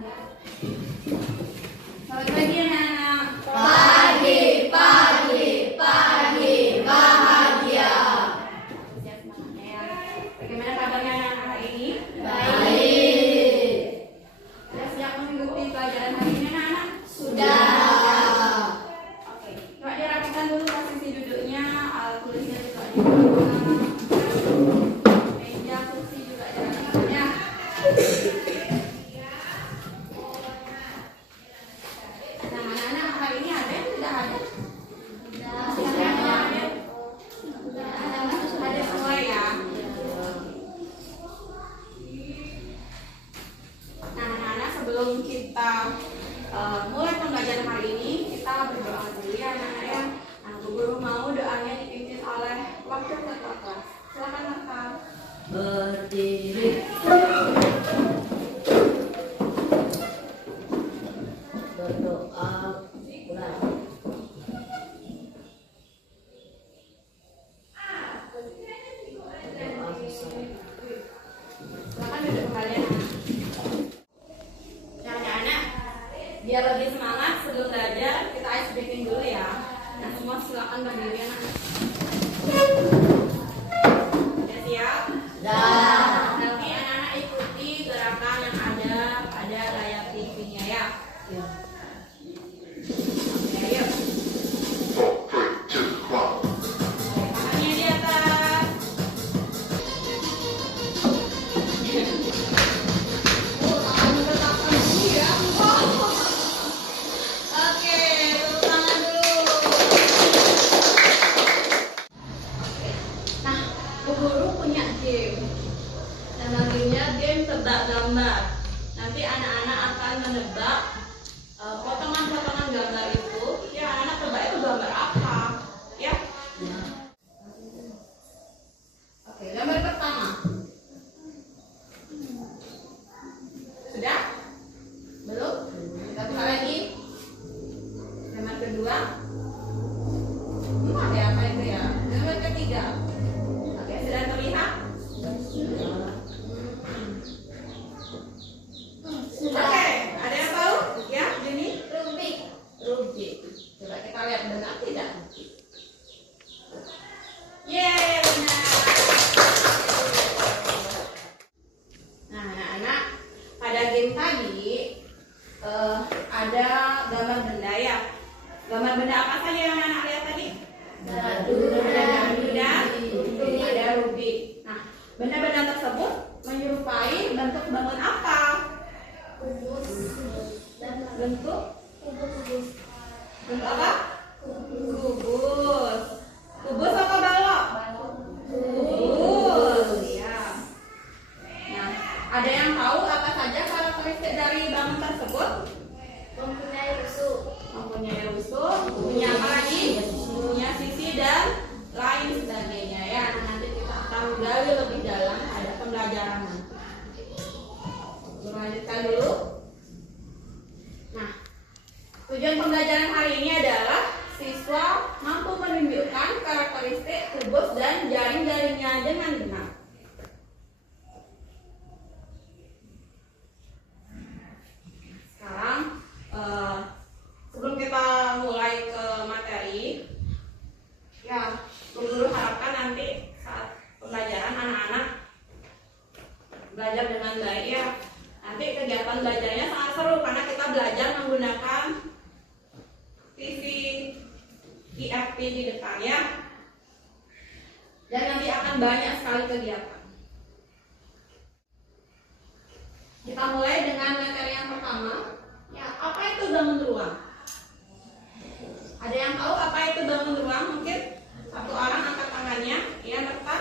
Selamat pagi anak-anak. Pagi, pagi, pagi, bahagia. Siap semangatnya ya. Bagaimana kabarnya anak-anak hari ini? Baik. Sudah siap mengikuti pelajaran hari ini anak-anak? Sudah. Oke, coba dirapikan dulu posisi duduknya, alat tulisnya juga dirapikan. Meja, kursi juga dirapikan ya. Nah, anak-anak hari ini ada yang tidak ada? Siapa yang tidak ada? Ada semua ya. Nah, anak-anak sebelum kita mulai pembelajaran hari ini, kita berdoa dulu ya anak-anak ya. Nah, Bu Guru mau doanya dipimpin oleh wakil ketua kelas. Silakan Marta. Berdiri. Berdoa. Mulai. Berdoa selesai. Silakan duduk kembali anak. Nah, anak-anak, biar lebih semangat sebelum belajar, kita ice breaking dulu ya. Nah, semua silakan berdiri anak. Sudah siap? Dah. Nanti anak-anak ikuti gerakan yang ada pada layar TV-nya ya. Ya. Oke, ayo. Tangannya di atas. Oke, tepuk tangan dulu. Nah, Bu Guru punya game. Nama gamenya game tebak gambar. Nanti anak-anak akan menebak potongan-potongan gambar itu. Ya, anak-anak tebak itu gambar apa? Ya. Oke, gambar pertama. Sudah? Belum? Kita buka lagi. Gambar kedua. Ada apa itu ya? Gambar ketiga. Oke, sudah terlihat? Oke, ada yang tahu? Ya, Juni? Rubik. Rubik. Coba kita lihat benar tidak? Yeay, benar. Nah, anak-anak, pada game tadi ada gambar benda ya. Gambar benda apa saja yang anak lihat tadi? Dadu. Ada dadu dan ada rubik. Nah, benda-benda tersebut menyerupai bentuk bangun apa? Bentuk apa? Kubus. Kubus apa balok? Kubus. Ya. Nah, ada yang tahu apa saja karakteristik dari bangun tersebut? Mempunyai rusuk. Mempunyai rusuk, punya apa lagi? Punya sisi dan lain sebagainya ya. Nah, nanti kita akan gali lebih dalam pada pembelajaran nanti. Lanjutkan dulu. Nah, tujuan pembelajaran hari ini adalah siswa mampu menunjukkan karakteristik kubus dan jaring-jaringnya dengan benar. Sekarang sebelum kita mulai ke materi, ya Bu Guru harapkan nanti saat pembelajaran anak-anak belajar dengan baik ya. Nanti kegiatan belajarnya sangat seru karena kita belajar menggunakan TV IFP di depan ya. Dan nanti akan banyak sekali kegiatan. Kita mulai dengan materi yang pertama. Ya, apa itu bangun ruang? Ada yang tahu apa itu bangun ruang? Mungkin satu orang angkat tangannya. Ya, Marta.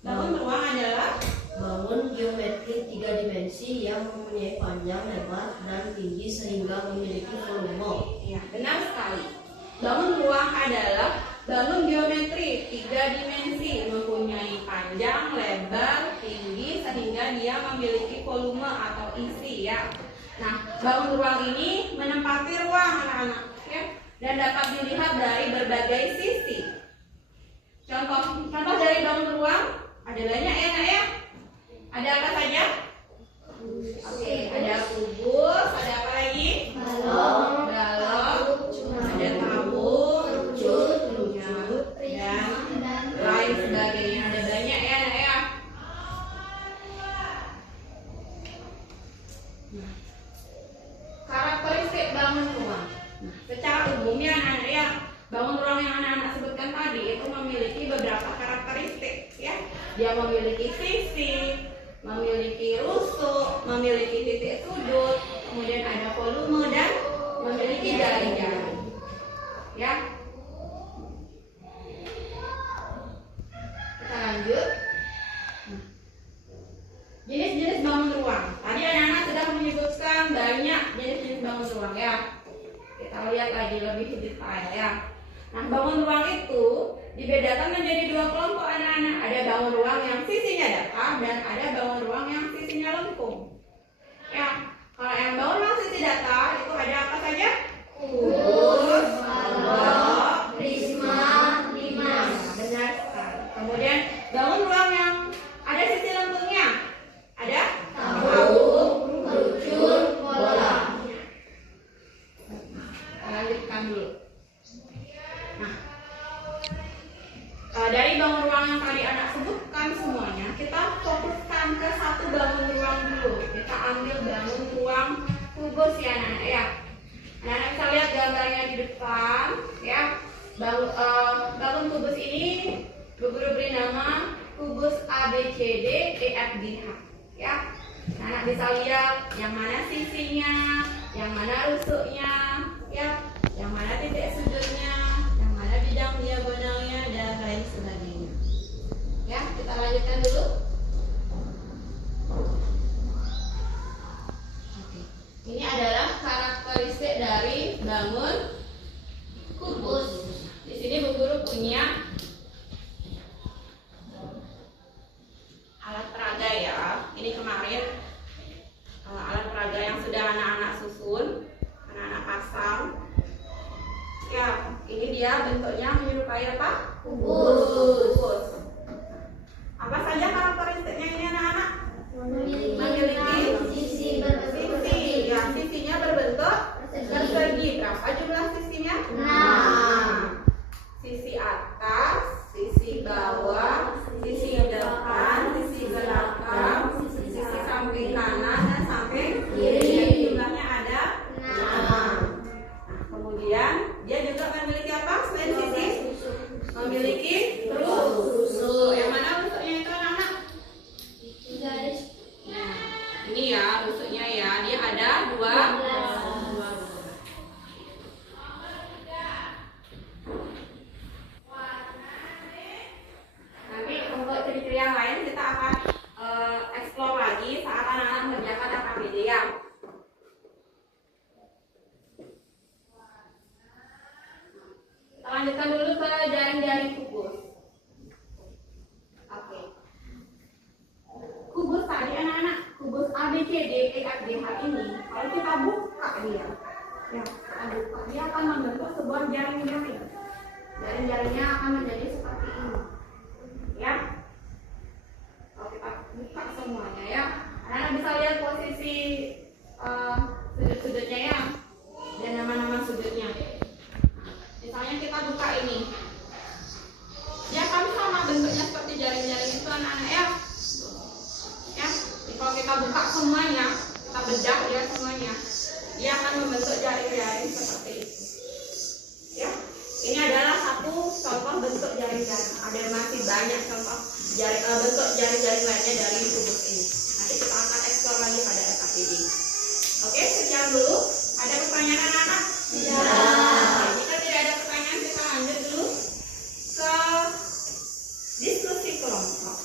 Bangun ruang adalah Bangun geometri 3 dimensi yang mempunyai panjang, lebar, dan tinggi sehingga memiliki volume. ya, benar sekali. Bangun ruang adalah bangun geometri 3 dimensi mempunyai panjang, lebar, tinggi sehingga dia memiliki volume atau isi ya. Nah, bangun ruang ini menempati ruang anak-anak ya, dan dapat dilihat dari berbagai sisi. Contoh dari bangun ruang ada banyak ya, Nak ya. Ada apa saja? Oke, ada kubus. bangun ruang. Nah, secara umumnya anak-anak ya, bangun ruang yang anak-anak sebutkan tadi itu memiliki beberapa karakteristik ya. Dia memiliki sisi, memiliki rusuk, memiliki titik sudut, kemudian ada volume dan memiliki jaring-jaring. Ya. Kita lanjut. Jenis-jenis bangun ruang. Tadi anak-anak sudah menyebutkan banyak jenis-jenis bangun ruang ya. Kita lihat lagi lebih detail ya. Nah, bangun ruang itu dibedakan menjadi dua kelompok anak-anak. Ada bangun ruang yang sisinya datar dan ada bangun ruang yang sisinya lengkung. Ya, kalau yang bangun ruang sisi datar itu ada apa saja? Kubus, pondok, prisma, limas. Benar sekali. Kemudian bangun ruang yang ada sisi lengkungnya ada tabung, kerucur, bola. Kita lanjutkan dulu. Nah, dari bangun ruang yang tadi anak sebutkan semuanya, kita fokuskan ke satu bangun ruang dulu. Kita ambil bangun ruang kubus ya anak-anak ya. Anak-anak bisa lihat gambarnya di depan ya. Bangun kubus ini guru beri nama kubus ABCD EFGH ya. Anak bisa lihat yang mana sisinya, yang mana rusuknya ya, yang mana titik sudutnya, yang mana bidang diagonalnya dan lain sebagainya. Ya, kita lanjutkan dulu. Oke. Ini adalah karakteristik dari bangun kubus. Di sini Bu Guru punya alat peraga ya. Ini kemarin alat peraga yang sudah anak-anak susun, anak-anak pasang. Ya, ini dia bentuknya menyerupai apa? Kubus. Apa saja karakteristiknya ini anak-anak? Memiliki sisi. Ya, sisinya berbentuk persegi. Berapa jumlah sisinya? 6. Sisi atas, sisi bawah, sisi depan, sisi belakang, sisi samping kanan dan samping kiri. Jumlahnya ada 6. Nah, kemudian dia juga memiliki apa selain sisi? Memiliki rusuk. Yang mana rusuknya itu anak-anak? Nah, ini ya rusuknya ya. Dia ada 12. Nanti untuk ciri-ciri yang lain kita akan explore lagi saat anak-anak mengerjakan AKBD ya. Kita lanjutkan dulu ke jaring-jaring kubus. Oke. Kubus tadi anak-anak, kubus ABCD EFGH ini, kalau kita buka dia, ya, kita buka, dia akan membentuk sebuah jaring-jaring. Jaring-jaringnya akan menjadi seperti ini. Ya, kalau kita buka semuanya ya, anak-anak bisa lihat posisi sudut-sudutnya ya, dan nama-nama sudutnya. Misalnya kita buka ini, dia akan sama bentuknya seperti jaring-jaring itu anak-anak ya. Ya, jadi kalau kita buka semuanya, kita bedah ya semuanya, dia akan membentuk jaring-jaring seperti itu. Ya. Ini adalah satu contoh bentuk jaring-jaring. Ada masih banyak contoh bentuk jaring-jaring lainnya dari kubus ini. Nanti kita akan eksplor lagi pada SKPD. Oke, sekian dulu. Ada pertanyaan anak-anak? Tidak. Jika tidak ada pertanyaan, kita lanjut dulu ke diskusi kelompok.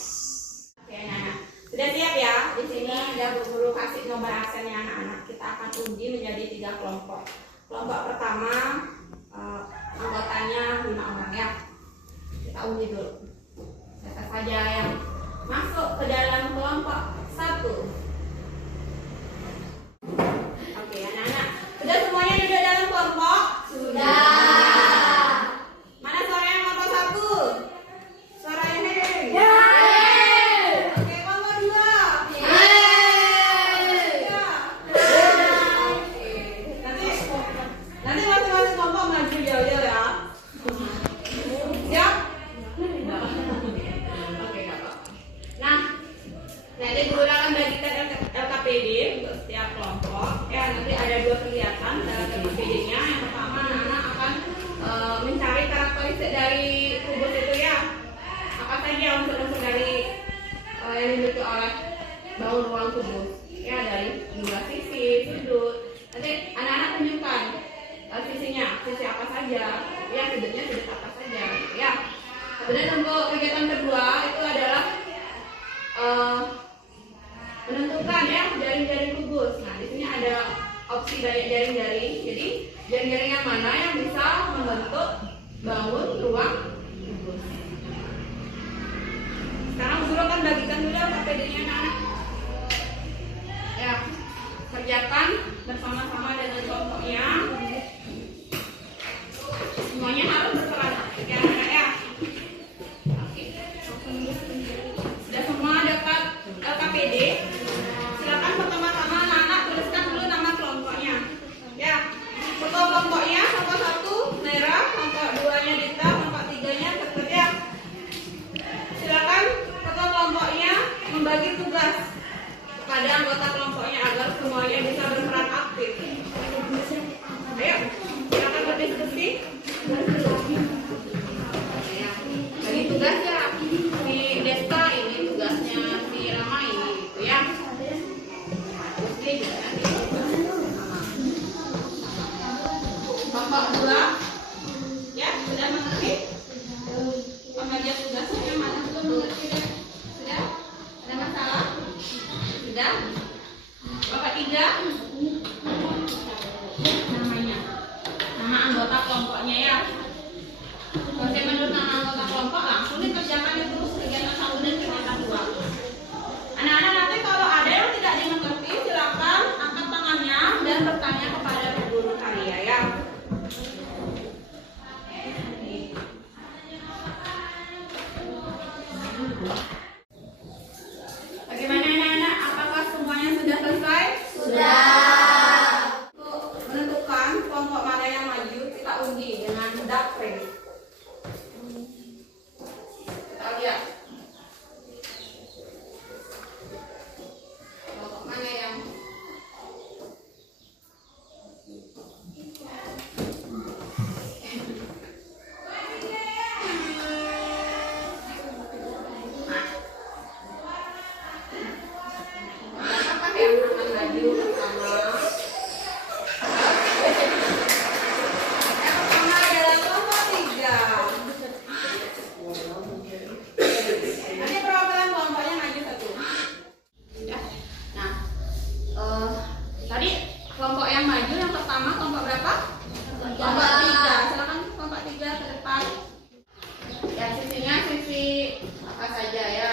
Oke, anak-anak. Sudah siap ya? Di sini ada guru kasih nomor absennya anak-anak. Kita akan uji menjadi 3 kelompok. Kelompok pertama anggotanya 5 orang ya. Kita uji dulu. Siapa saja yang masuk ke dalam kelompok 1. Oke, anak-anak. Sudah semuanya duduk dalam kelompok? Sudah. Mana suara yang kelompok 1? Suara ini. Ya. Oke, kelompok 2. Ya. Nanti masing-masing kelompok maju jauh-jauh ya. Siap? Oke, nggak apa-apa. Nah, nanti guru akan bagikan anak-anak tunjukkan sisinya, sisi apa saja, ya sudutnya sudut apa saja, ya. Kemudian untuk kegiatan kedua itu adalah menentukan ya jaring-jaring kubus. Nah di sini ada opsi jaring-jaring. Jadi jaring-jaring yang mana yang bisa membentuk bangun ruang kubus. Sekarang guru akan bagikan dulu KPD-nya anak-anak. Ya, kerjakan bersama-sama dengan kelompoknya. Semuanya harus berperan aktif ya anak-anak ya. Oke. Sudah semua dapat LKPD? Silakan pertama-tama anak-anak tuliskan dulu nama kelompoknya. Ya, ketua kelompoknya kelompok 1 merah, kelompok 2-nya Dita, kelompok 3-nya Ketut ya. Silakan ketua kelompoknya membagi tugas kepada anggota kelompoknya agar semuanya bisa berperan aktif. Ayo, silakan berdiskusi. Ya, bagi tugas ya. Si Desta ini tugasnya, si Rama ini gitu ya. Oke, nanti kelompok 2 ya sudah mengerti pembagian tugasnya yang mana belum mengerti deh? Sudah? Ada masalah? Sudah? Bapak 3 namanya, nama anggota kelompoknya ya. Kalau saya menurut nama anggota kelompok langsung dikerjakan itu kegiatan 1 dan kegiatan 2. Anak-anak nanti kalau ada yang tidak dimengerti silakan angkat tangannya dan bertanya kepada guru kalian ya. Bagaimana anak-anak? Apakah semuanya sudah selesai? Sudah. Untuk menentukan kelompok mana yang maju, kita undi dengan duck race. Kita lihat kelompok mana yang apakah yang akan maju pertama? Yang pertama adalah kelompok 3. Nanti perwakilan kelompoknya maju 1. Ya. Nah, tadi kelompok yang maju yang pertama kelompok berapa? Kelompok 3. Silakan kelompok 3 ke depan. Ya, sisinya sisi apa saja ya.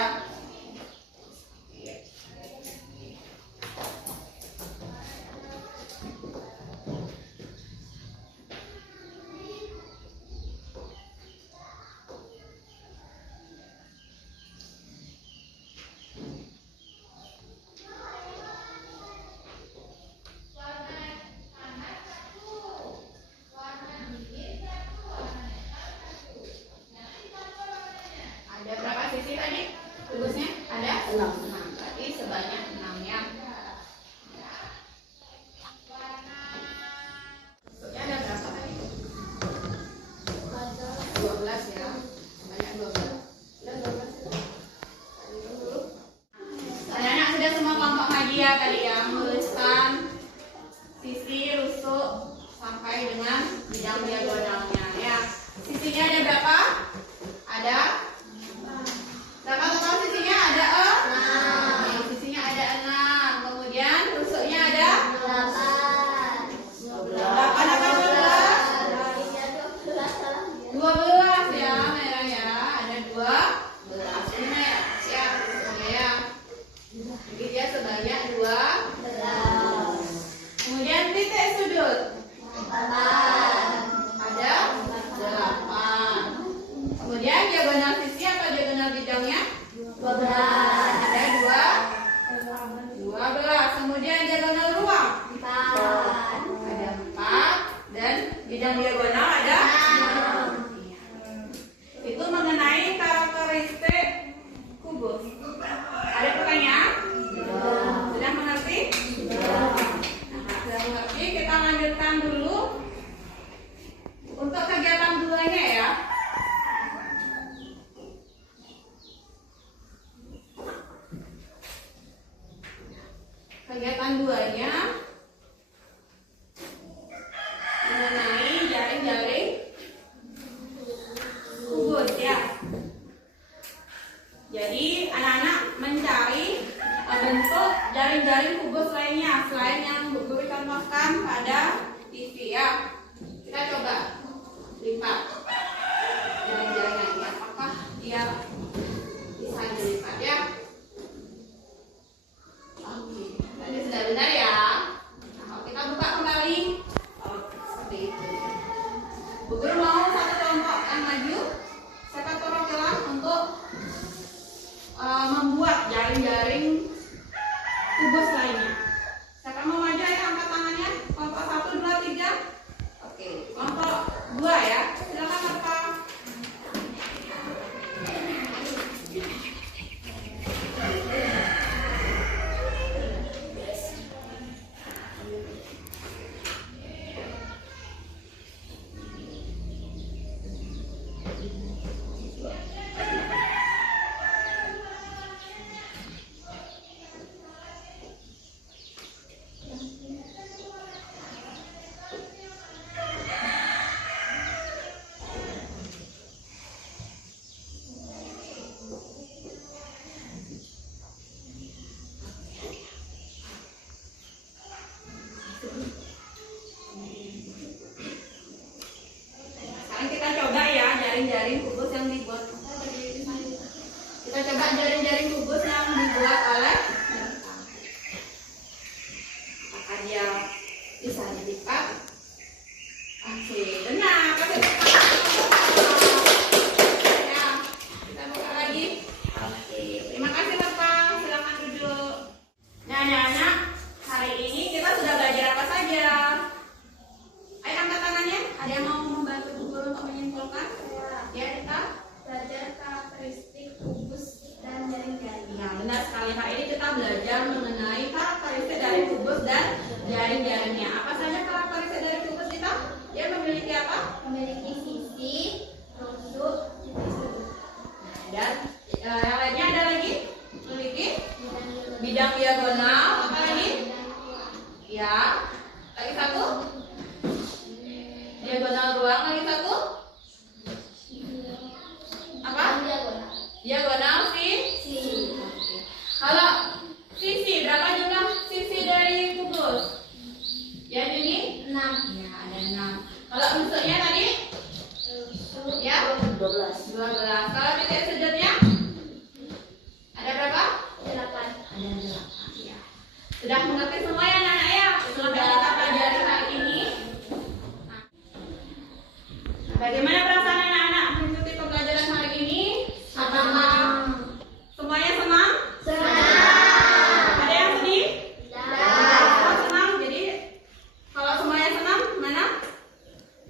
Ada berapa sisi tadi? Tugasnya ada 6. Berarti sebanyak 6 ya. Bentuknya ada berapa tadi? 12 ya. Banyak 12. Sudah 12 ya. Dulu. Anak-anak sudah semua kelompok maju ya tadi ya. Menuliskan sisi rusuk sampai dengan bidang diagonalnya ya. Sisinya ada berapa? Ada berapa total sisinya? Ada 6. Sisinya ada 6. Kemudian rusuknya ada 8. 8 apa 12? 12 ya, merah ya. Ada 12. Ini merah ya, rusuknya ya. Jadi dia sebanyak 12. Kemudian titik sudut ada 8. Kemudian diagonal sisi atau diagonal bidangnya 12. Ada 12. Kemudian diagonal ruang 4. Ada 4. Dan bidang diagonal ada 6. Itu mengenai karakteristik kubus. Ada pertanyaan? Sudah mengerti? Sudah mengerti. Kita lanjutkan dulu untuk kegiatan 2-nya ya. Kegiatan 2-nya coba jaring-jaring kubus yang dibuat oleh apakah dia bisa dilipat? Oke, benar. Kasih tepuk tangan. Ya, kita buka lagi. Oke, terima kasih Bapak. Silakan duduk. Nah, anak-anak, hari ini kita sudah belajar apa saja? Ayo angkat tangannya. Ada yang mau membantu guru untuk menyimpulkan? Ya, kita Belajar karakteristik kubus dan jaring-jaring. nah, benar sekali. Hari ini kita belajar mengenai karakteristik dari kubus dan jaring-jaringnya. Apa saja karakteristik dari kubus kita? Dia memiliki apa? Memiliki sisi, rusuk, titik sudut. Dan yang lainnya ada lagi? Memiliki bidang diagonal. Apa lagi? Ya. Lagi satu? Diagonal ruang. Lagi satu? Apa? Diagonal sisi. Kalau sisi, berapa jumlah sisi dari kubus? Ya, ini 6. ya, ada 6. Kalau rusuknya tadi? Rusuk Ya, 12. 12. Kalau titik sudutnya? Ada berapa? 8. Ada 8. Ya. Sudah mengerti semua ya anak-anak ya? Sudah kita pelajari hari ini. Nah, bagaimana perasaan anak-anak mengikuti pembelajaran hari ini? Semuanya senang? Ada yang sedih? Kalau senang, jadi kalau semuanya senang, mana?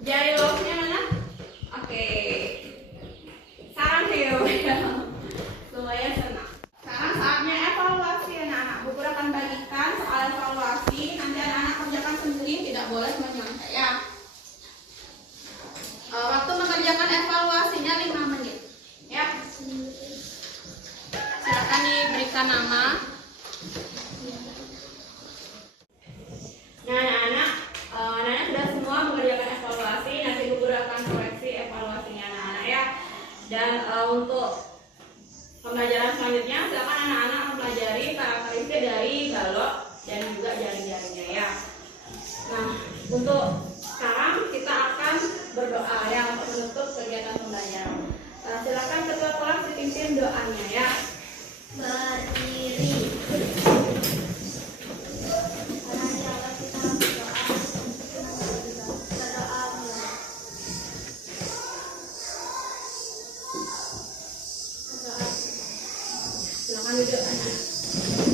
Jari love-nya mana? Oke. Sarang Theo. Semuanya senang. Sekarang saatnya evaluasi anak-anak. Bu Guru akan bagikan soal evaluasi. Nanti anak-anak kerjakan sendiri, tidak boleh menyontek ya. Waktu mengerjakan evaluasinya 5 menit. Ya. Silakan diberikan nama. Nah, anak-anak sudah semua mengerjakan evaluasi. Nanti Bu Guru akan koreksi evaluasinya anak-anak ya. Dan untuk pembelajaran selanjutnya, silakan anak-anak mempelajari karakteristik dari balok dan juga jaring-jaringnya ya. Nah, untuk sekarang kita akan berdoa ya untuk menutup kegiatan pembelajaran. Silakan ketua kelas dipimpin doanya ya. Berdiri. Karena di awal kita berdoa, berdoa mulai. Silakan duduk anak.